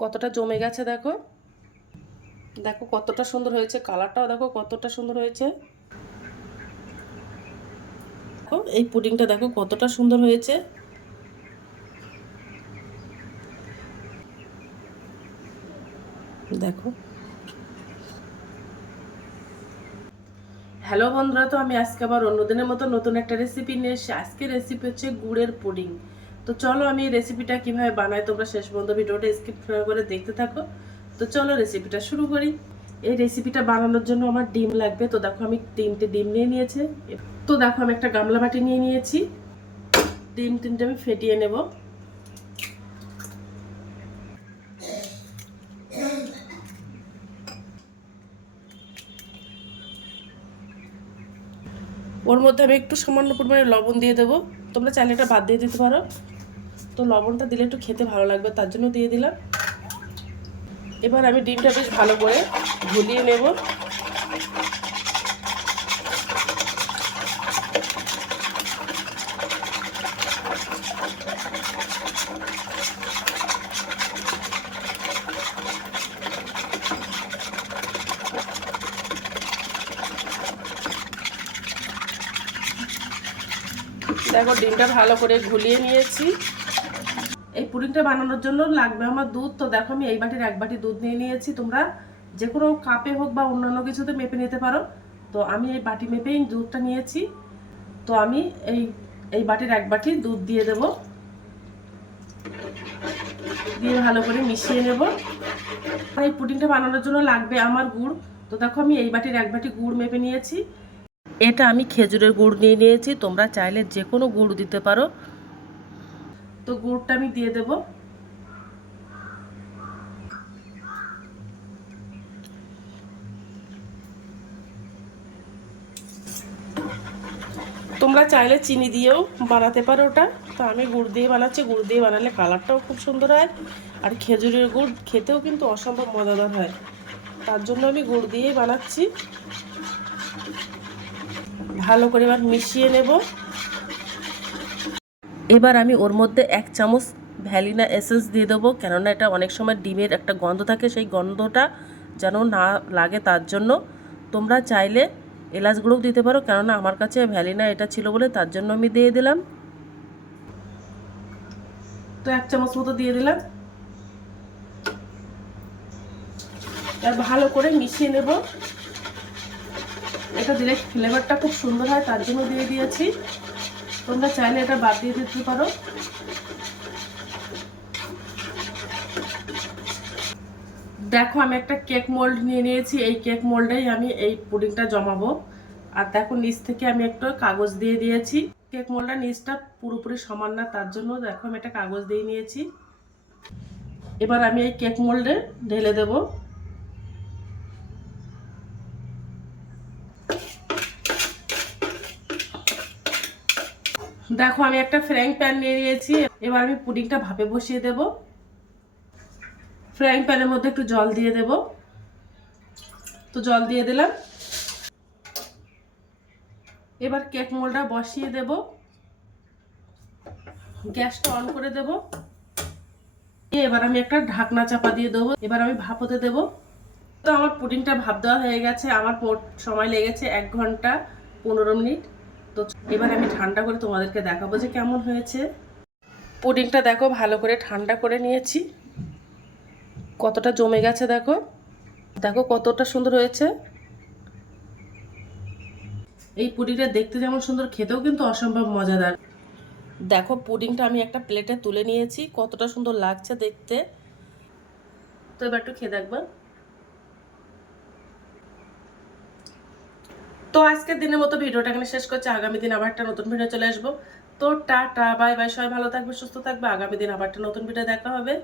কতটা জমে গেছে দেখো। দেখো কতটা সুন্দর হয়েছে কালারটাও দেখো কতটা সুন্দর হয়েছে। দেখো, এই পুডিংটা দেখো কতটা সুন্দর হয়েছে। দেখো। হ্যালো বন্ধুরা, তো আমি আজকে আবার অন্যদিনের মতো নতুন একটা রেসিপি নিয়ে এসেছি। আজকে রেসিপি হচ্ছে গুড়ের পুডিং। তো চলো আমি রেসিপিটা কীভাবে বানাই, তোমরা শেষ পর্যন্ত ভিডিওটা স্কিপ করে দেখতে থাকো। তো চলো রেসিপিটা শুরু করি। এই রেসিপিটা বানানোর জন্য আমার ডিম লাগবে। তো দেখো আমি তিনটে ডিম নিয়ে নিয়েছি। তো দেখো আমি একটা গামলা বাটি নিয়ে নিয়েছি। ডিম তিনটে আমি ফেটিয়ে নেব। ওর মধ্যে আমি একটু সামান্য পরিমাণে লবণ দিয়ে দেবো। তোমরা চাইলে এটা বাদ দিয়ে দিতে পারো। তো লবণটা দিলে একটু খেতে ভালো লাগবে, তার জন্য দিয়ে দিলাম। এবার আমি ডিমটা বেশ ভালো করে ঘুলিয়ে নেব। দেখো, ডিমটা ভালো করে ঘুলিয়ে নিয়েছি। এই পুডিংটা বানানোর জন্য লাগবে আমার দুধ। তো দেখো আমি এই বাটির এক বাটি দুধ নিয়ে নিয়েছি। তোমরা যে কোনো কাপে হোক বা অন্যান্য কিছুতে মেপে নিতে পারো। তো আমি এই বাটি মেপেই দুধটা নিয়েছি। তো আমি এই এই বাটির এক বাটি দুধ দিয়ে দেব। দিয়ে ভালো করে মিশিয়ে নেব। এই পুডিংটা বানানোর জন্য লাগবে আমার গুড়। তো দেখো আমি এই বাটির এক বাটি গুড় মেপে নিয়েছি। এটা আমি খেজুরের গুড় নিয়ে নিয়েছি। তোমরা চাইলে যে কোনো গুড় দিতে পারো। তো গুড়টা আমি দিয়ে দেব। তোমরা চাইলে চিনি দিয়েও বানাতে পারো ওটা। তো আমি গুড় দিয়ে বানাচ্ছি। গুড় দিয়ে বানালে কালারটাও খুব সুন্দর হয়। আর খেজুরের গুড় খেতেও কিন্তু অসম্ভব মজাদার হয়। তার জন্য আমি গুড় দিয়েই বানাচ্ছি। ভালো করে এবার মিশিয়ে নেব। এবার আমি ওর মধ্যে এক চামচ ভ্যালিনা এসেন্স দিয়ে দেবো, কেননা এটা অনেক সময় ডিমের একটা গন্ধ থাকে, সেই গন্ধটা যেন না লাগে তার জন্য। তোমরা চাইলে এলাচ গুঁড়োও দিতে পারো, কেননা আমার কাছে ভ্যালিনা এটা ছিল বলে তার জন্য আমি দিয়ে দিলাম। তো এক চামচ মতো দিয়ে দিলাম। এবার ভালো করে মিশিয়ে নেব। এটা দিলে ফ্লেভারটা খুব সুন্দর হয়, তার জন্য দিয়ে দিয়েছি। তোমরা চাইলে এটা বাদ দিয়ে দিতে পারো। দেখো, আমি একটা কেক মোল্ড নিয়ে নিয়েছি। এই কেক মোল্ডেই আমি এই পুডিংটা জমাবো। আর দেখো, নিচ থেকে আমি একটা কাগজ দিয়ে দিয়েছি। কেক মোল্ডের নিচটা পুরোপুরি সমান না, তার জন্য দেখো, আমি একটা কাগজ দিয়ে নিয়েছি। এবার আমি এই কেক মোল্ডে ঢেলে দেবো। দেখো, আমি একটা ফ্রাইং প্যান নিয়ে নিয়েছি। এবার আমি পুডিংটা ভাপে বসিয়ে দেব। ফ্রাইং প্যানের মধ্যে একটু জল দিয়ে দেব। তো জল দিয়ে দিলাম। এবার কেক মোলটা বসিয়ে দেব। গ্যাসটা অন করে দেব। এবার আমি একটা ঢাকনা চাপা দিয়ে দেবো। এবার আমি ভাপ হতে দেবো। তো আমার পুডিংটা ভাপ দেওয়া হয়ে গেছে। আমার সময় লেগেছে এক ঘণ্টা পনেরো মিনিট। তো এবার আমি ঠান্ডা করে তোমাদেরকে দেখাবো যে কেমন হয়েছে। পুডিংটা দেখো ভালো করে ঠান্ডা করে নিয়েছি। কতটা জমে গেছে দেখো। দেখো কতটা সুন্দর হয়েছে। এই পুডিংটা দেখতে যেমন সুন্দর খেতেও কিন্তু অসম্ভব মজাদার। দেখো পুডিংটা আমি একটা প্লেটে তুলে নিয়েছি। কতটা সুন্দর লাগছে দেখতে। তো এবার একটু খেয়ে দেখবা। তো আজকের দিনের মতো ভিডিওটা এখানে শেষ করছি। আগামী দিন আবার একটা নতুন ভিডিও চলে আসব। তো টা টা বাই বাই, সবাই ভালো থাকবে, সুস্থ থাকবে। আগামী দিন আবার একটা নতুন ভিডিও দেখা হবে।